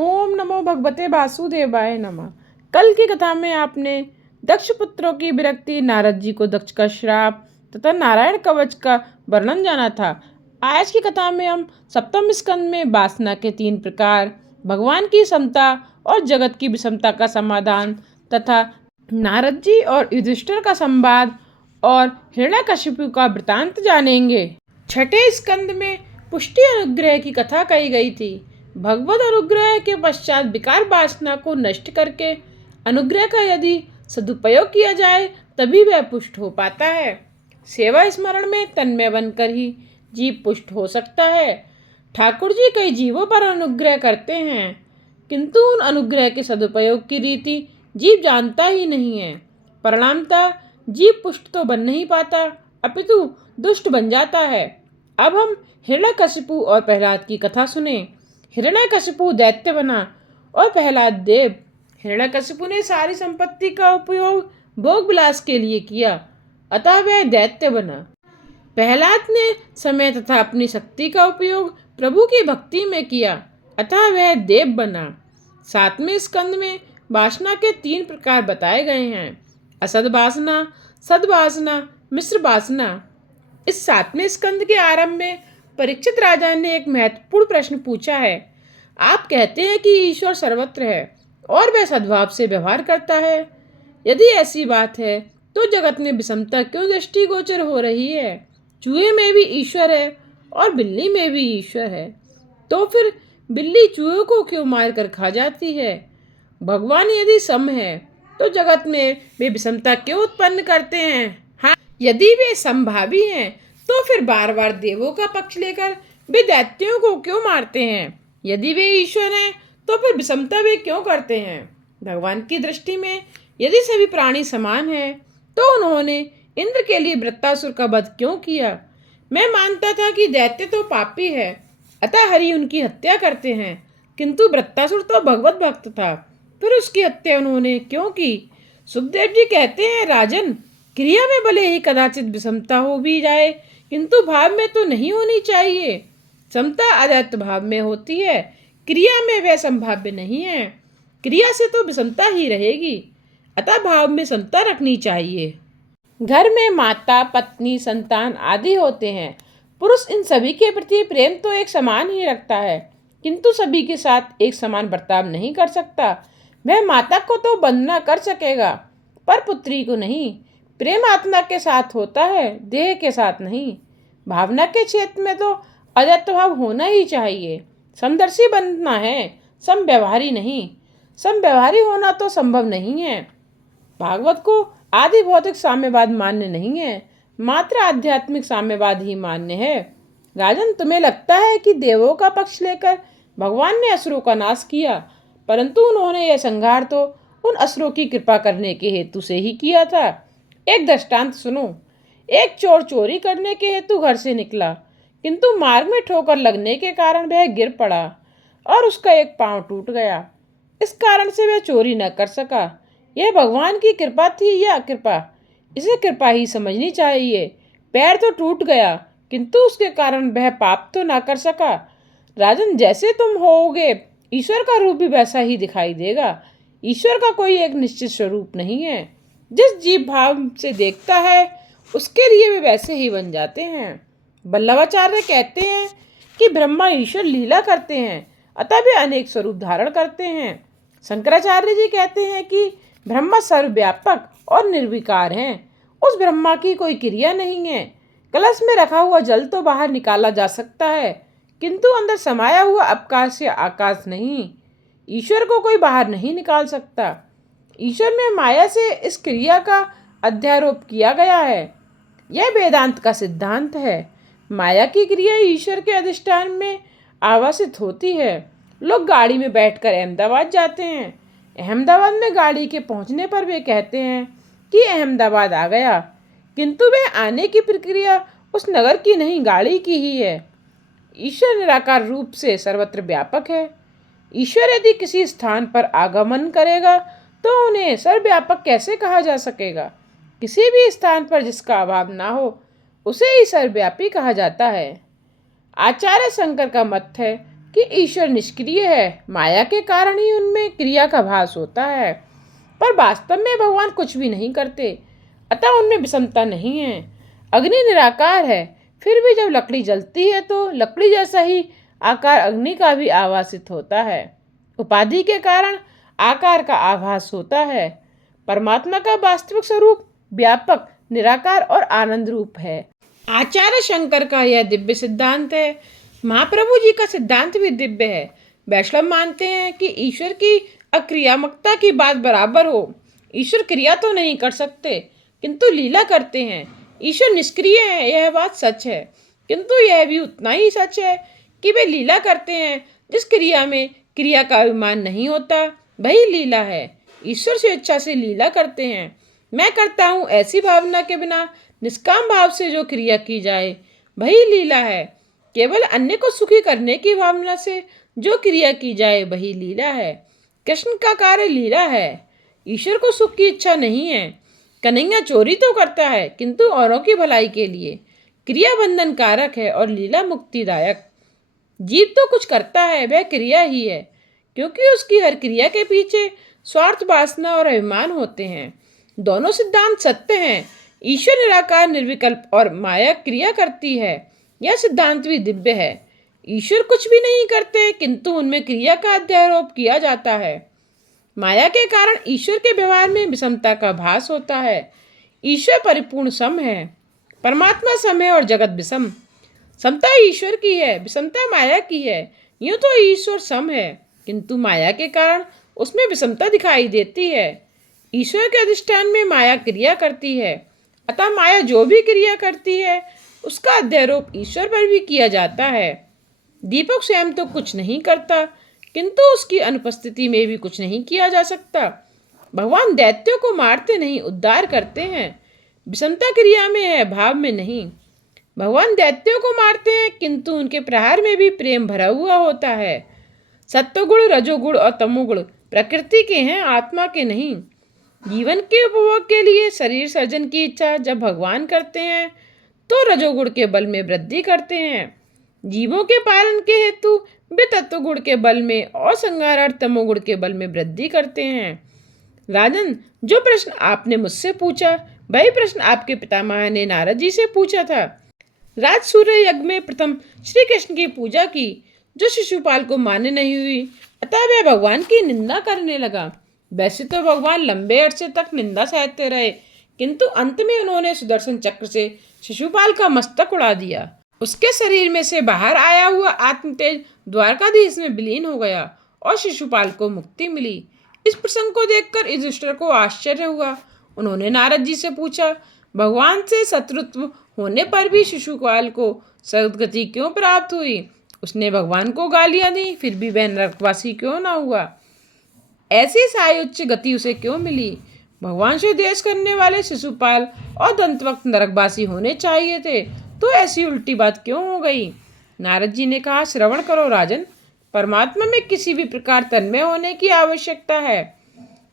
ओम नमो भगवते वासुदेवाय नमः। कल की कथा में आपने दक्ष पुत्रों की विरक्ति, नारद जी को दक्ष का श्राप तथा नारायण कवच का वर्णन जाना था। आज की कथा में हम सप्तम स्कंद में वासना के 3 प्रकार, भगवान की समता और जगत की विषमता का समाधान तथा नारद जी और युधिष्ठिर का संवाद और हिरण्यकशिपु का वृतांत जानेंगे। छठे स्कंद में पुष्टि अनुग्रह की कथा कही गई थी। भगवत अनुग्रह के पश्चात विकार वासना को नष्ट करके अनुग्रह का यदि सदुपयोग किया जाए तभी वह पुष्ट हो पाता है। सेवा स्मरण में तन्मय बनकर ही जीव पुष्ट हो सकता है। ठाकुर जी कई जीवों पर अनुग्रह करते हैं, किंतु उन अनुग्रह के सदुपयोग की रीति जीव जानता ही नहीं है। परिणामतः जीव पुष्ट तो बन नहीं पाता, अपितु दुष्ट बन जाता है। अब हम हिरण्यकशिपु और प्रहलाद की कथा सुने। हिरण्यकशिपु दैत्य बना और प्रहलाद देव। हिरण्यकशिपु ने सारी संपत्ति का उपयोग भोग विलास के लिए किया, अतः वह दैत्य बना। प्रहलाद ने समय तथा अपनी शक्ति का उपयोग प्रभु की भक्ति में किया, अतः वह देव बना। 7वें स्कंद में वासना के 3 प्रकार बताए गए हैं: असद वासना, सद्वासना, मिश्र वासना। इस 7वें स्कंद के आरंभ में परीक्षित राजा ने एक महत्वपूर्ण प्रश्न पूछा है। आप कहते हैं कि ईश्वर सर्वत्र है और वह सद्भाव से व्यवहार करता है। यदि ऐसी बात है तो जगत में विषमता क्यों दृष्टिगोचर हो रही है? चूहे में भी ईश्वर है और बिल्ली में भी ईश्वर है, तो फिर बिल्ली चूहे को क्यों मार कर खा जाती है? भगवान यदि सम है तो जगत में वे विषमता क्यों उत्पन्न करते हैं? हाँ, यदि वे समभावी हैं तो फिर बार बार देवों का पक्ष लेकर वे दैत्यों को क्यों मारते हैं? यदि वे ईश्वर हैं तो फिर विषमता वे क्यों करते हैं? भगवान की दृष्टि में यदि सभी प्राणी समान हैं तो उन्होंने इंद्र के लिए वृत्तासुर का वध क्यों किया? मैं मानता था कि दैत्य तो पापी है, अतः हरि उनकी हत्या करते हैं, किंतु वृत्तासुर तो भगवत भक्त था, फिर उसकी हत्या उन्होंने क्यों की? सुखदेव जी कहते हैं, राजन, क्रिया में भले ही कदाचित विषमता हो भी जाए, किंतु भाव में तो नहीं होनी चाहिए। समता अद्वैत भाव में होती है, क्रिया में वह संभाव्य नहीं है। क्रिया से तो विषमता ही रहेगी, अतः भाव में समता रखनी चाहिए। घर में माता, पत्नी, संतान आदि होते हैं। पुरुष इन सभी के प्रति प्रेम तो एक समान ही रखता है, किंतु सभी के साथ एक समान बर्ताव नहीं कर सकता। वह माता को तो वंदना कर सकेगा, पर पुत्री को नहीं। प्रेम आत्मा के साथ होता है, देह के साथ नहीं। भावना के क्षेत्र में तो अद्वैत भाव होना ही चाहिए। समदर्शी बनना है, समव्यवहारी नहीं। समव्यवहारी होना तो संभव नहीं है। भागवत को आदि भौतिक साम्यवाद मान्य नहीं है, मात्र आध्यात्मिक साम्यवाद ही मान्य है। राजन, तुम्हें लगता है कि देवों का पक्ष लेकर भगवान ने असुरों का नाश किया, परंतु उन्होंने यह संहार तो उन असुरों की कृपा करने के हेतु से ही किया था। एक दृष्टांत सुनो। एक चोर चोरी करने के हेतु घर से निकला, किंतु मार्ग में ठोकर लगने के कारण वह गिर पड़ा और उसका एक पांव टूट गया। इस कारण से वह चोरी न कर सका। यह भगवान की कृपा थी या कृपा? इसे कृपा ही समझनी चाहिए। पैर तो टूट गया, किंतु उसके कारण वह पाप तो ना कर सका। राजन, जैसे तुम होगे, ईश्वर का रूप भी वैसा ही दिखाई देगा। ईश्वर का कोई एक निश्चित स्वरूप नहीं है। जिस जीव भाव से देखता है उसके लिए वे वैसे ही बन जाते हैं। वल्लभाचार्य कहते हैं कि ब्रह्मा ईश्वर लीला करते हैं, अतः वे अनेक स्वरूप धारण करते हैं। शंकराचार्य जी कहते हैं कि ब्रह्मा सर्वव्यापक और निर्विकार हैं। उस ब्रह्मा की कोई क्रिया नहीं है। कलश में रखा हुआ जल तो बाहर निकाला जा सकता है, किंतु अंदर समाया हुआ अवकाश या आकाश नहीं। ईश्वर को कोई बाहर नहीं निकाल सकता। ईश्वर में माया से इस क्रिया का अध्यारोप किया गया है। यह वेदांत का सिद्धांत है। माया की क्रिया ईश्वर के अधिष्ठान में आवासित होती है। लोग गाड़ी में बैठकर अहमदाबाद जाते हैं। अहमदाबाद में गाड़ी के पहुंचने पर वे कहते हैं कि अहमदाबाद आ गया, किंतु वह आने की प्रक्रिया उस नगर की नहीं, गाड़ी की ही है। ईश्वर निराकार रूप से सर्वत्र व्यापक है। ईश्वर यदि किसी स्थान पर आगमन करेगा तो उन्हें सर्वव्यापक कैसे कहा जा सकेगा? किसी भी स्थान पर जिसका अभाव ना हो उसे ही सर्वव्यापी कहा जाता है। आचार्य शंकर का मत है कि ईश्वर निष्क्रिय है, माया के कारण ही उनमें क्रिया का भास होता है, पर वास्तव में भगवान कुछ भी नहीं करते, अतः उनमें विषमता नहीं है। अग्नि निराकार है, फिर भी जब लकड़ी जलती है तो लकड़ी जैसा ही आकार अग्नि का भी आभासित होता है। उपाधि के कारण आकार का आभास होता है। परमात्मा का वास्तविक स्वरूप व्यापक, निराकार और आनंद रूप है। आचार्य शंकर का यह दिव्य सिद्धांत है। महाप्रभु जी का सिद्धांत भी दिव्य है। वैष्णव मानते हैं कि ईश्वर की अक्रियात्मकता की बात बराबर हो। ईश्वर क्रिया तो नहीं कर सकते, किंतु लीला करते हैं। ईश्वर निष्क्रिय है, यह बात सच है, किंतु यह भी उतना ही सच है कि वे लीला करते हैं। जिस क्रिया में क्रिया का अभिमान नहीं होता, वही लीला है। ईश्वर स्वेच्छा से लीला करते हैं। मैं करता हूँ ऐसी भावना के बिना निष्काम भाव से जो क्रिया की जाए, वही लीला है। केवल अन्य को सुखी करने की भावना से जो क्रिया की जाए, वही लीला है। कृष्ण का कार्य लीला है। ईश्वर को सुख की इच्छा नहीं है। कन्हैया चोरी तो करता है, किंतु औरों की भलाई के लिए। क्रिया बंधन कारक है और लीला मुक्तिदायक। जीव तो कुछ करता है, वह क्रिया ही है, क्योंकि उसकी हर क्रिया के पीछे स्वार्थ, वासना और अभिमान होते हैं। दोनों सिद्धांत सत्य हैं। ईश्वर निराकार, निर्विकल्प और माया क्रिया करती है। यह सिद्धांत भी दिव्य है। ईश्वर कुछ भी नहीं करते, किंतु उनमें क्रिया का अध्यारोप किया जाता है। माया के कारण ईश्वर के व्यवहार में विषमता का भास होता है। ईश्वर परिपूर्ण सम है, परमात्मा सम है और जगत विषम। समता ईश्वर की है, विषमता माया की है। यूं तो ईश्वर सम है, किंतु माया के कारण उसमें विषमता दिखाई देती है। ईश्वर के अधिष्ठान में माया क्रिया करती है, अतः माया जो भी क्रिया करती है उसका अध्यारोप ईश्वर पर भी किया जाता है। दीपक स्वयं तो कुछ नहीं करता, किंतु उसकी अनुपस्थिति में भी कुछ नहीं किया जा सकता। भगवान दैत्यों को मारते नहीं, उद्धार करते हैं। विषमता क्रिया में है, भाव में नहीं। भगवान दैत्यों को मारते हैं, किंतु उनके प्रहार में भी प्रेम भरा हुआ होता है। सत्वगुण, रजोगुण और तमोगुण प्रकृति के हैं, आत्मा के नहीं। जीवन के उपभोग के लिए शरीर सर्जन की इच्छा जब भगवान करते हैं तो रजोगुण के बल में वृद्धि करते हैं। जीवों के पालन के हेतु वे तत्वगुण के बल में और संहारार्थ तमोगुण के बल में वृद्धि करते हैं। राजन, जो प्रश्न आपने मुझसे पूछा, वही प्रश्न आपके पितामह ने नारद जी से पूछा था। राज सूर्य यज्ञ में प्रथम श्री कृष्ण की पूजा की, जो शिशुपाल को मान्य नहीं हुई, अतः वह भगवान की निंदा करने लगा। वैसे तो भगवान लंबे अरसे तक निंदा सहते रहे, किंतु अंत में उन्होंने सुदर्शन चक्र से शिशुपाल का मस्तक उड़ा दिया। उसके शरीर में से बाहर आया हुआ आत्मतेज द्वारकाधीश में विलीन हो गया और शिशुपाल को मुक्ति मिली। इस प्रसंग को देखकर युधिष्ठिर को आश्चर्य हुआ। उन्होंने नारद जी से पूछा, भगवान से शत्रुत्व होने पर भी शिशुपाल को सद्गति क्यों प्राप्त हुई? उसने भगवान को गालियां दी, फिर भी वह नरकवासी क्यों ना हुआ? ऐसी सायुच्च गति उसे क्यों मिली? भगवान से द्वेष करने वाले शिशुपाल और दंतवक्त नरकवासी होने चाहिए थे, तो ऐसी उल्टी बात क्यों हो गई? नारद जी ने कहा, श्रवण करो राजन, परमात्मा में किसी भी प्रकार तन्मय होने की आवश्यकता है।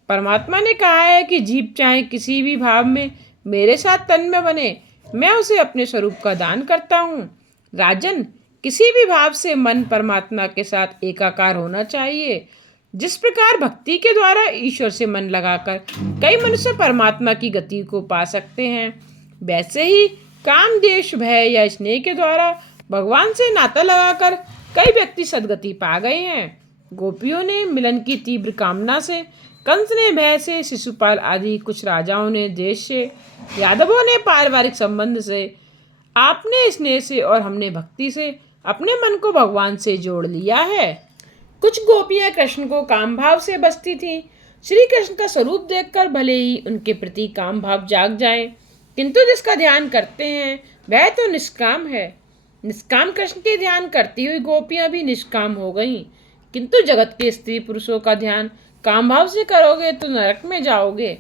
परमात्मा ने कहा है कि जीव चाहे किसी भी भाव में मेरे साथ तन्मय बने, मैं उसे अपने स्वरूप का दान करता हूँ। राजन, किसी भी भाव से मन परमात्मा के साथ एकाकार होना चाहिए। जिस प्रकार भक्ति के द्वारा ईश्वर से मन लगाकर कई मनुष्य परमात्मा की गति को पा सकते हैं, वैसे ही काम, देश, भय या स्नेह के द्वारा भगवान से नाता लगाकर कई व्यक्ति सद्गति पा गए हैं। गोपियों ने मिलन की तीव्र कामना से, कंस ने भय से, शिशुपाल आदि कुछ राजाओं ने देश से, यादवों ने पारिवारिक संबंध से, आपने स्नेह से और हमने भक्ति से अपने मन को भगवान से जोड़ लिया है। कुछ गोपियां कृष्ण को काम भाव से बसती थीं। श्री कृष्ण का स्वरूप देखकर भले ही उनके प्रति काम भाव जाग जाए, किंतु जिसका ध्यान करते हैं वह तो निष्काम है। निष्काम कृष्ण के ध्यान करती हुई गोपियां भी निष्काम हो गईं, किंतु जगत के स्त्री पुरुषों का ध्यान काम भाव से करोगे तो नरक में जाओगे।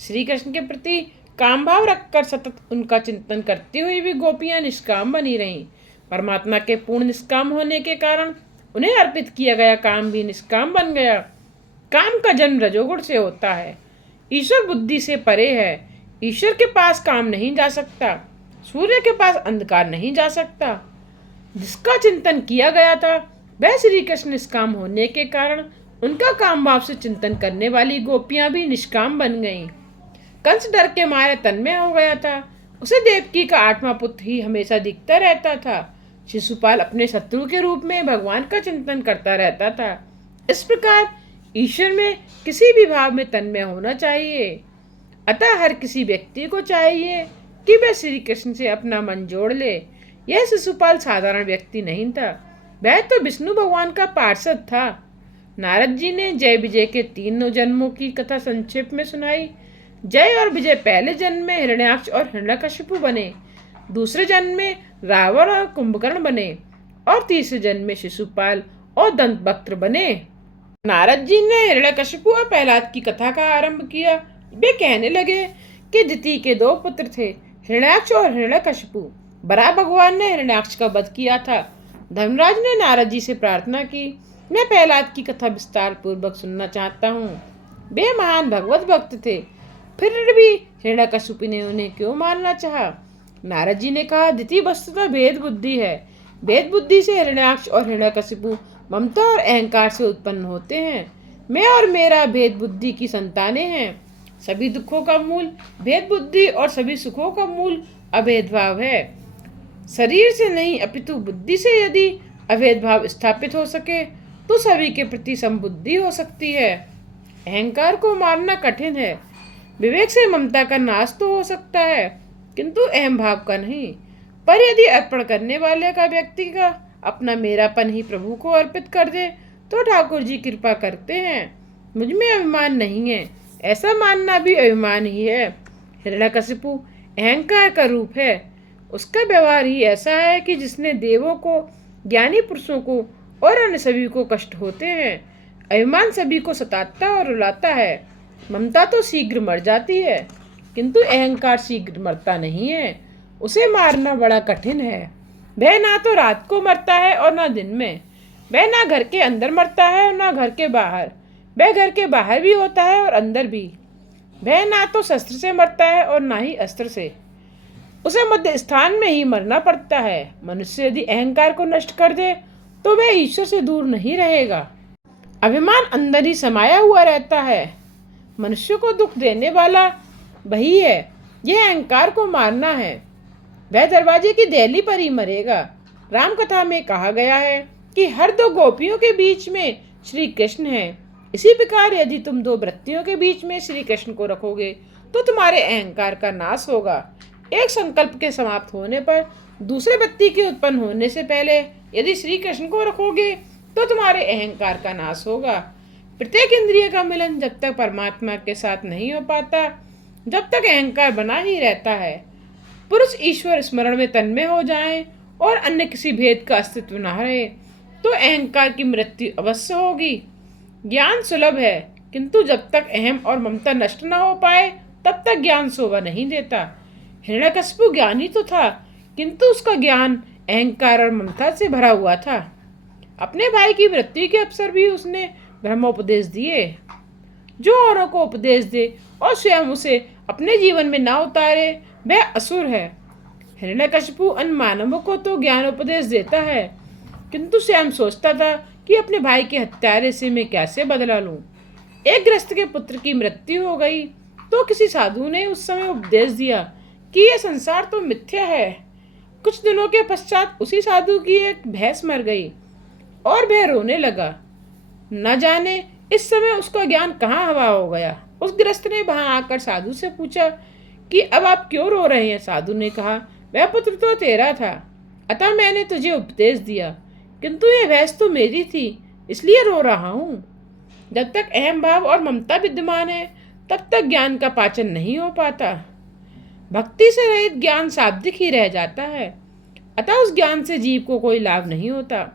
श्री कृष्ण के प्रति काम भाव रखकर सतत उनका चिंतन करती हुई भी गोपियां निष्काम बनी रहीं। परमात्मा के पूर्ण निष्काम होने के कारण उन्हें अर्पित किया गया काम भी निष्काम बन गया। काम का जन्म रजोगुण से होता है। ईश्वर बुद्धि से परे है। ईश्वर के पास काम नहीं जा सकता, सूर्य के पास अंधकार नहीं जा सकता। जिसका चिंतन किया गया था वह श्री कृष्ण निष्काम होने के कारण उनका काम भाव से चिंतन करने वाली गोपियां भी निष्काम बन गईं। कंस डर के मारे तन्मय हो गया था। उसे देवकी का 8वां पुत्र ही हमेशा दिखता रहता था। शिशुपाल अपने शत्रु के रूप में भगवान का चिंतन करता रहता था। इस प्रकार ईश्वर में किसी भी भाव में तन्मय होना चाहिए। अतः हर किसी व्यक्ति को चाहिए कि वह श्री कृष्ण से अपना मन जोड़ ले। यह शिशुपाल साधारण व्यक्ति नहीं था, वह तो विष्णु भगवान का पार्षद था। नारद जी ने जय विजय के 3 जन्मों की कथा संक्षेप में सुनाई। जय और विजय पहले जन्म में हिरण्याक्ष और हिरण्यकशिपु बने, दूसरे जन्म में रावण और कुंभकर्ण बने और तीसरे जन्म में शिशुपाल और दंतवक्त्र बने। नारद जी ने हिरण्यकशिपु और प्रहलाद की कथा का आरंभ किया। वे कहने लगे कि दिति के 2 पुत्र थे, हिरण्याक्ष और हिरण्यकशिपु। बराह भगवान ने हिरण्याक्ष का वध किया था। धर्मराज ने नारद जी से प्रार्थना की, मैं प्रहलाद की कथा विस्तार पूर्वक सुनना चाहता हूँ। वे महान भगवत भक्त थे, फिर भी हिरण्यकशिपु ने उन्हें क्यों मारना चाहा? नारद जी ने कहा, दिति वस्तुतः भेद बुद्धि है। भेद बुद्धि से हिरण्याक्ष और हिरण्यकशिपु ममता और अहंकार से उत्पन्न होते हैं। मैं और मेरा भेद बुद्धि की संतानें हैं। सभी दुखों का मूल भेद बुद्धि और सभी सुखों का मूल अभेदभाव है। शरीर से नहीं अपितु बुद्धि से यदि अभेदभाव स्थापित हो सके तो सभी के प्रति समबुद्धि हो सकती है। अहंकार को मारना कठिन है। विवेक से ममता का नाश तो हो सकता है, किंतु अहम भाव का नहीं। पर यदि अर्पण करने वाले का व्यक्ति का अपना मेरापन ही प्रभु को अर्पित कर दे तो ठाकुर जी कृपा करते हैं। मुझ में अभिमान नहीं है, ऐसा मानना भी अभिमान ही है। हिरण्यकशिपु अहंकार का रूप है। उसका व्यवहार ही ऐसा है कि जिसने देवों को, ज्ञानी पुरुषों को और अन्य सभी को कष्ट होते हैं। अभिमान सभी को सताता और रुलाता है। ममता तो शीघ्र मर जाती है, किंतु अहंकार शीघ्र मरता नहीं है। उसे मारना बड़ा कठिन है। वह ना तो रात को मरता है और ना दिन में। वह ना घर के अंदर मरता है और ना घर के बाहर। वह घर के बाहर भी होता है और अंदर भी। वह ना तो शस्त्र से मरता है और ना ही अस्त्र से। उसे मध्य स्थान में ही मरना पड़ता है। मनुष्य यदि अहंकार को नष्ट कर दे तो वह ईश्वर से दूर नहीं रहेगा। अभिमान अंदर ही समाया हुआ रहता है। मनुष्य को दुख देने वाला वही है। यह अहंकार को मारना है। वह दरवाजे की दहली पर ही मरेगा। राम कथा में कहा गया है कि हर 2 गोपियों के बीच में श्री कृष्ण है। इसी प्रकार यदि तुम 2 वृत्तियों के बीच में श्री कृष्ण को रखोगे तो तुम्हारे अहंकार का नाश होगा। एक संकल्प के समाप्त होने पर दूसरे वृत्ति के उत्पन्न होने से पहले यदि श्री कृष्ण को रखोगे तो तुम्हारे अहंकार का नाश होगा। प्रत्येक इंद्रिय का मिलन जब तक परमात्मा के साथ नहीं हो पाता, जब तक अहंकार बना ही रहता है। पुरुष ईश्वर स्मरण में तन्मय हो जाए और अन्य किसी भेद का अस्तित्व न रहे तो अहंकार की मृत्यु अवश्य होगी। ज्ञान सुलभ है, किंतु जब तक अहम और ममता नष्ट न हो पाए तब तक ज्ञान शोभा नहीं देता। हिरण्यकशिपु ज्ञानी तो था, किंतु उसका ज्ञान अहंकार और ममता से भरा हुआ था। अपने भाई की मृत्यु के अवसर भी उसने ब्रह्मोपदेश दिए। जो औरों को उपदेश दे और स्वयं उसे अपने जीवन में ना उतारे वह असुर है। हिरण्यकशिपु अन्य मानवों को तो ज्ञान उपदेश देता है, किंतु स्वयं सोचता था कि अपने भाई के हत्यारे से मैं कैसे बदला लूं। एक गृहस्थ के पुत्र की मृत्यु हो गई तो किसी साधु ने उस समय उपदेश दिया कि यह संसार तो मिथ्या है। कुछ दिनों के पश्चात उसी साधु की एक भैंस मर गई और वह रोने लगा। न जाने इस समय उसका ज्ञान कहाँ हवा हो गया। उस गृहस्थ ने वहां आकर साधु से पूछा कि अब आप क्यों रो रहे हैं? साधु ने कहा, वह पुत्र तो तेरा था, अतः मैंने तुझे उपदेश दिया, किंतु यह भैंस तो मेरी थी, इसलिए रो रहा हूँ। जब तक अहम भाव और ममता विद्यमान है तब तक ज्ञान का पाचन नहीं हो पाता। भक्ति से रहित ज्ञान शाब्दिक ही रह जाता है, अतः उस ज्ञान से जीव को कोई लाभ नहीं होता।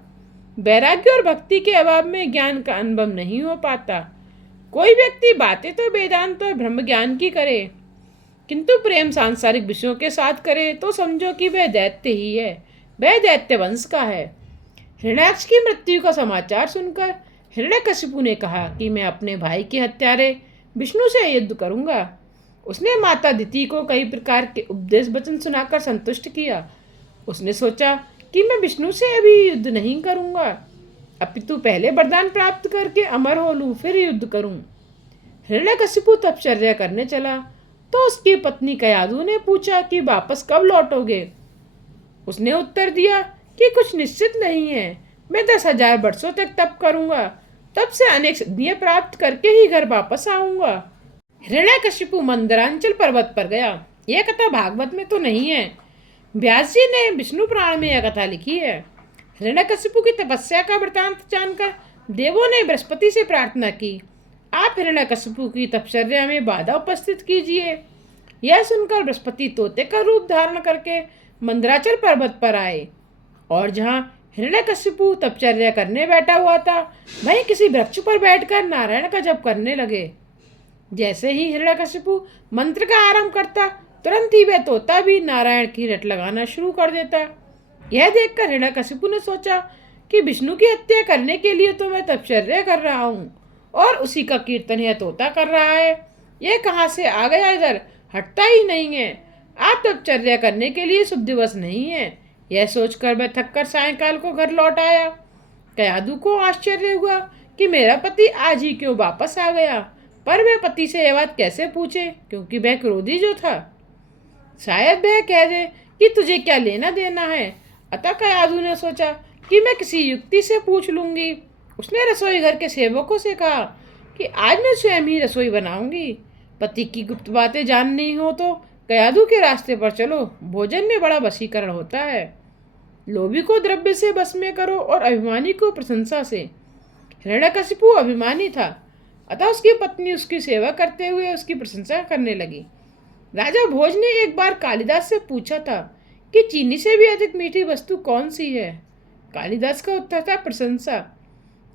वैराग्य और भक्ति के अभाव में ज्ञान का अनुभव नहीं हो पाता। कोई व्यक्ति बातें तो वेदांत और ब्रह्म ज्ञान की करे, किंतु प्रेम सांसारिक विषयों के साथ करे तो समझो कि वह दैत्य ही है, वह दैत्य वंश का है। हिरण्याक्ष की मृत्यु का समाचार सुनकर हिरण्यकशिपु ने कहा कि मैं अपने भाई के हत्यारे विष्णु से युद्ध करूंगा। उसने माता दिति को कई प्रकार के उपदेश वचन सुनाकर संतुष्ट किया। उसने सोचा कि मैं विष्णु से अभी युद्ध नहीं करूंगा। अपितु पहले वरदान प्राप्त करके अमर हो लूं, फिर युद्ध करूं। हिरण्यकशिपु तपश्चर्या करने चला तो उसकी पत्नी कयाधु ने पूछा कि वापस कब लौटोगे। उसने उत्तर दिया कि कुछ निश्चित नहीं है, मैं 10,000 वर्षों तक तप करूंगा, तब से अनेक सिद्धियां प्राप्त करके ही घर वापस आऊंगा। हिरण्यकशिपु मंदरांचल पर्वत पर गया। यह कथा भागवत में तो नहीं है, व्यास जी ने विष्णु पुराण में यह कथा लिखी है। हिरण्यकशिपु की तपस्या का वृतांत जानकर देवों ने बृहस्पति से प्रार्थना की, आप हिरण्यकशिपु की तपश्चर्या में बाधा उपस्थित कीजिए। यह सुनकर बृहस्पति तोते का रूप धारण करके मंदराचल पर्वत पर आए और जहाँ हिरण्यकशिपु तपश्चर्या करने बैठा हुआ था वहीं किसी वृक्ष पर बैठकर नारायण का जप करने लगे। जैसे ही हिरण्यकशिपु मंत्र का आरंभ करता, तुरंत ही वह तोता भी नारायण की रट लगाना शुरू कर देता। यह देखकर हिरण्यकशिपु ने सोचा कि विष्णु की हत्या करने के लिए तो मैं तपश्चर्या कर रहा हूँ और उसी का कीर्तन यह तोता कर रहा है। यह कहाँ से आ गया, इधर हटता ही नहीं है। आप तपश्चर्या करने के लिए शुभ दिवस नहीं है। यह सोचकर वह थककर सायंकाल को घर लौट आया। कयाधु को आश्चर्य हुआ कि मेरा पति आज ही क्यों वापस आ गया, पर वह पति से यह बात कैसे पूछे, क्योंकि वह क्रोधी जो था। शायद वह कह दे कि तुझे क्या लेना देना है। अतः कयाधु ने सोचा कि मैं किसी युक्ति से पूछ लूंगी। उसने रसोई घर के सेवकों से कहा कि आज मैं स्वयं ही रसोई बनाऊंगी। पति की गुप्त बातें जाननी हो तो कयाधु के रास्ते पर चलो, भोजन में बड़ा वशीकरण होता है। लोभी को द्रव्य से बस में करो और अभिमानी को प्रशंसा से। हिरण्यकशिपु अभिमानी था, अतः उसकी पत्नी उसकी सेवा करते हुए उसकी प्रशंसा करने लगी। राजा भोज ने एक बार कालिदास से पूछा था कि चीनी से भी अधिक मीठी वस्तु कौन सी है। कालिदास का उत्तर था प्रशंसा।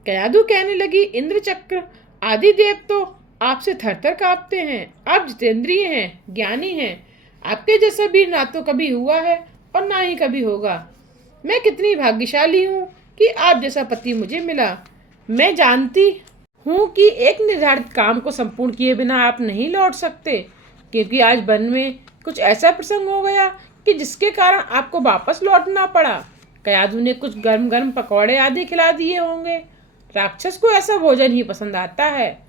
कयाधु कहने लगी, इंद्र चक्र आदि देव तो आपसे थरथर कांपते हैं। आप जितेंद्रिय हैं, ज्ञानी हैं। आपके जैसा भी ना तो कभी हुआ है और ना ही कभी होगा। मैं कितनी भाग्यशाली हूँ कि आप जैसा पति मुझे मिला। मैं जानती हूँ कि एक निर्धारित काम को संपूर्ण किए बिना आप नहीं लौट सकते, क्योंकि आज वन में कुछ ऐसा प्रसंग हो गया कि जिसके कारण आपको वापस लौटना पड़ा। कयाधु ने कुछ गर्म गर्म पकौड़े आदि खिला दिए होंगे। राक्षस को ऐसा भोजन ही पसंद आता है।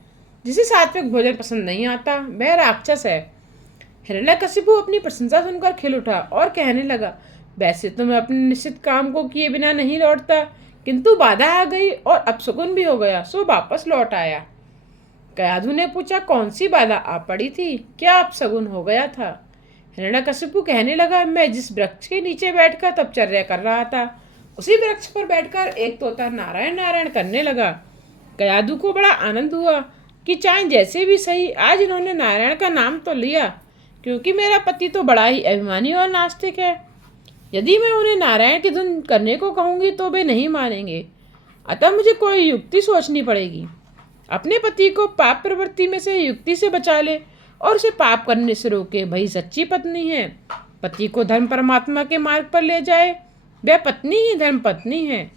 जिसे सात्विक भोजन पसंद नहीं आता वह राक्षस है। हिरण्यकशिपु अपनी प्रशंसा सुनकर खिल उठा और कहने लगा, वैसे तो मैं अपने निश्चित काम को किए बिना नहीं लौटता, किंतु बाधा आ गई और अपशकुन भी हो गया, सो वापस लौट आया। कयाधु ने पूछा, कौन सी बाधा आ पड़ी थी, क्या अपशकुन हो गया था। हिरण्यकशिपु कहने लगा, मैं जिस वृक्ष के नीचे बैठकर तपश्चर्या कर रहा था उसी वृक्ष पर बैठकर एक तोता नारायण नारायण करने लगा। कयाधु को बड़ा आनंद हुआ कि चाहे जैसे भी सही, आज इन्होंने नारायण का नाम तो लिया, क्योंकि मेरा पति तो बड़ा ही अभिमानी और नास्तिक है। यदि मैं उन्हें नारायण की धुन करने को कहूँगी तो वे नहीं मानेंगे। अतः मुझे कोई युक्ति सोचनी पड़ेगी। अपने पति को पाप प्रवृत्ति में से युक्ति से बचा ले और उसे पाप करने से रोके, वही सच्ची पत्नी है। पति को धर्म परमात्मा के मार्ग पर ले जाए, वह पत्नी ही धर्म पत्नी है।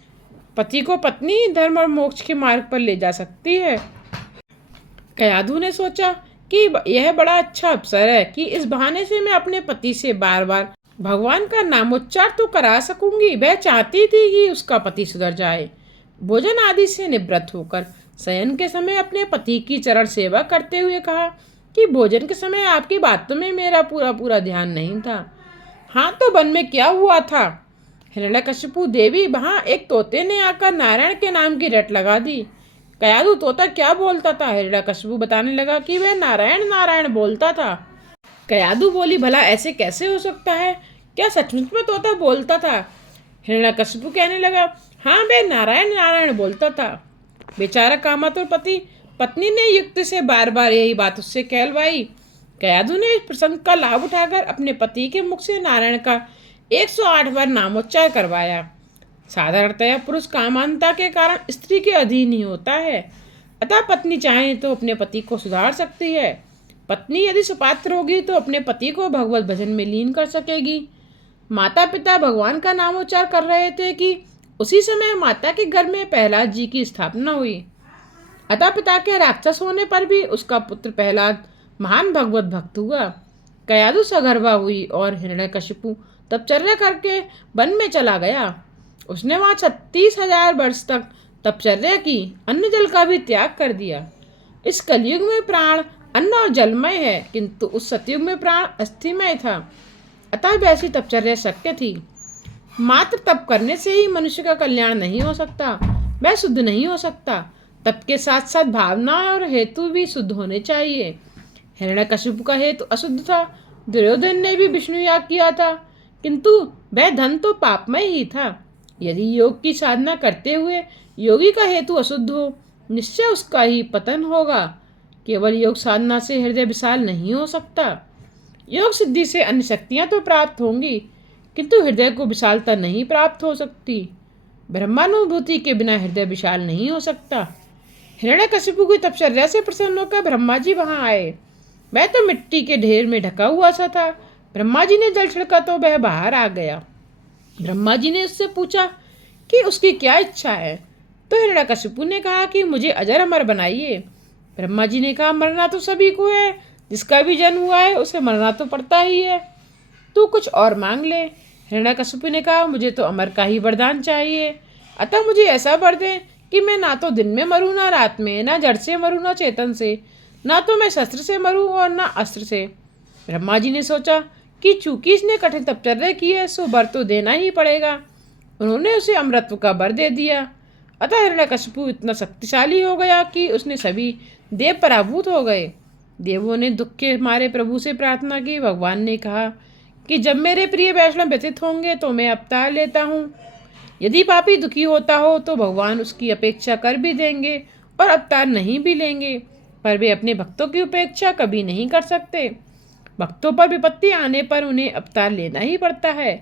पति को पत्नी ही धर्म और मोक्ष के मार्ग पर ले जा सकती है। कयाधु ने सोचा कि यह बड़ा अच्छा अवसर है कि इस बहाने से मैं अपने पति से बार बार भगवान का नामोच्चार तो करा सकूंगी। वह चाहती थी कि उसका पति सुधर जाए। भोजन आदि से निवृत्त होकर शयन के समय अपने पति की चरण सेवा करते हुए कहा कि भोजन के समय आपकी बातों में मेरा पूरा पूरा ध्यान नहीं था। हाँ, तो वन में क्या हुआ था। हिरण्यकशिपु देवी, वहाँ एक तोते ने आकर नारायण के नाम की रट लगा दी। कयाधु, तोता क्या बोलता था। हिरण्यकशिपु बताने लगा कि वह नारायण नारायण बोलता था। कयाधु बोली, भला ऐसे कैसे हो सकता है, क्या सचमुच में तोता बोलता था। हिरण्यकशिपु कहने लगा, हाँ, वह नारायण नारायण बोलता था। बेचारा कामातुर पति पत्नी ने युक्ति से बार बार यही बात उससे कहलवाई। कयाधु ने इस प्रसंग का लाभ उठाकर अपने पति के मुख से नारायण का 108 बार नामोच्चार करवाया। साधारणतया पुरुष कामांता के कारण स्त्री के अधीन ही होता है, अतः पत्नी चाहे तो अपने पति को सुधार सकती है। पत्नी यदि सुपात्र होगी तो अपने पति को भगवत भजन में लीन कर सकेगी। माता पिता भगवान का नामोच्चार कर रहे थे कि उसी समय माता के घर में प्रहलाद जी की स्थापना हुई। अतः पिता के राक्षस होने पर भी उसका पुत्र प्रहलाद महान भगवत भक्त हुआ। कयाधु सगर्भा हुई और हिरण्यकशिपु तपश्चर्या करके वन में चला गया। उसने वहाँ 36,000 वर्ष तक तपचर्या की, अन्न जल का भी त्याग कर दिया। इस कलयुग में प्राण अन्न और जलमय है, किंतु उस सतयुग में प्राण अस्थिमय था, अतः वैसी तपचर्या शक्य थी। मात्र तप करने से ही मनुष्य का कल्याण नहीं हो सकता, वह शुद्ध नहीं हो सकता। तप के साथ साथ भावनाएं और हेतु भी शुद्ध होने चाहिए। हिरण्यकशिपु का हेतु अशुद्ध था। दुर्योधन ने भी विष्णु याग किया था, किंतु वह धन तो पापमय ही था। यदि योग की साधना करते हुए योगी का हेतु अशुद्ध हो, निश्चय उसका ही पतन होगा। केवल योग साधना से हृदय विशाल नहीं हो सकता। योग सिद्धि से अन्य शक्तियां तो प्राप्त होंगी, किंतु हृदय को विशालता नहीं प्राप्त हो सकती। ब्रह्मानुभूति के बिना हृदय विशाल नहीं हो सकता। हिरण्यकशिपु की तपचर्या से प्रसन्न होकर ब्रह्मा जी वहां आए। वह तो मिट्टी के ढेर में ढका हुआ सा था। ब्रह्मा जी ने जल छिड़का तो वह बाहर आ गया। ब्रह्मा जी ने उससे पूछा कि उसकी क्या इच्छा है, तो हिरण्यकशिपु ने कहा कि मुझे अजर अमर बनाइए। ब्रह्मा जी ने कहा, मरना तो सभी को है, जिसका भी जन्म हुआ है उसे मरना तो पड़ता ही है, तू कुछ और मांग ले। हिरण्यकशिपु ने कहा, मुझे तो अमर का ही वरदान चाहिए, अतः मुझे ऐसा वर दे कि मैं ना तो दिन में मरूं ना रात में, ना जड़ से मरूं ना चेतन से, ना तो मैं शस्त्र से मरूं और ना अस्त्र से। ब्रह्मा जी ने सोचा कि चूंकि इसने कठिन तपचर्या की है, सो वर तो देना ही पड़ेगा। उन्होंने उसे अमरत्व का वर दे दिया। अतः हिरण्यकशिपु इतना शक्तिशाली हो गया कि उसने सभी देव पराभूत हो गए। देवों ने दुख के मारे प्रभु से प्रार्थना की। भगवान ने कहा कि जब मेरे प्रिय वैष्णव व्यतीत होंगे तो मैं अवतार लेता हूँ। यदि पापी दुखी होता हो तो भगवान उसकी अपेक्षा कर भी देंगे और अवतार नहीं भी लेंगे, पर वे अपने भक्तों की उपेक्षा कभी नहीं कर सकते। भक्तों पर विपत्ति आने पर उन्हें अवतार लेना ही पड़ता है।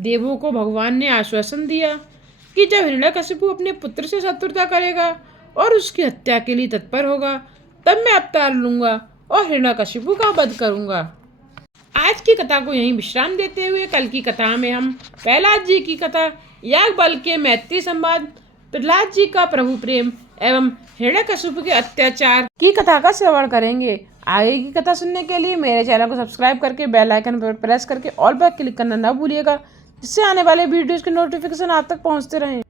देवों को भगवान ने आश्वासन दिया कि जब हिरण्यकशिपु अपने पुत्र से शत्रुता करेगा और उसकी हत्या के लिए तत्पर होगा, तब मैं अवतार लूंगा और हिरण्यकशिपु का वध करूंगा। आज की कथा को यहीं विश्राम देते हुए कल की कथा में हम प्रहलाद जी की कथा, याज्ञवल्क्य के मैत्री संवाद, प्रहलाद जी का प्रभु प्रेम एवं हिरण्यकशिपु के अत्याचार की कथा का श्रवण करेंगे। आगे की कथा सुनने के लिए मेरे चैनल को सब्सक्राइब करके बेल आइकन पर प्रेस करके ऑल पर क्लिक करना न भूलिएगा, जिससे आने वाले वीडियोज़ के नोटिफिकेशन आप तक पहुंचते रहें।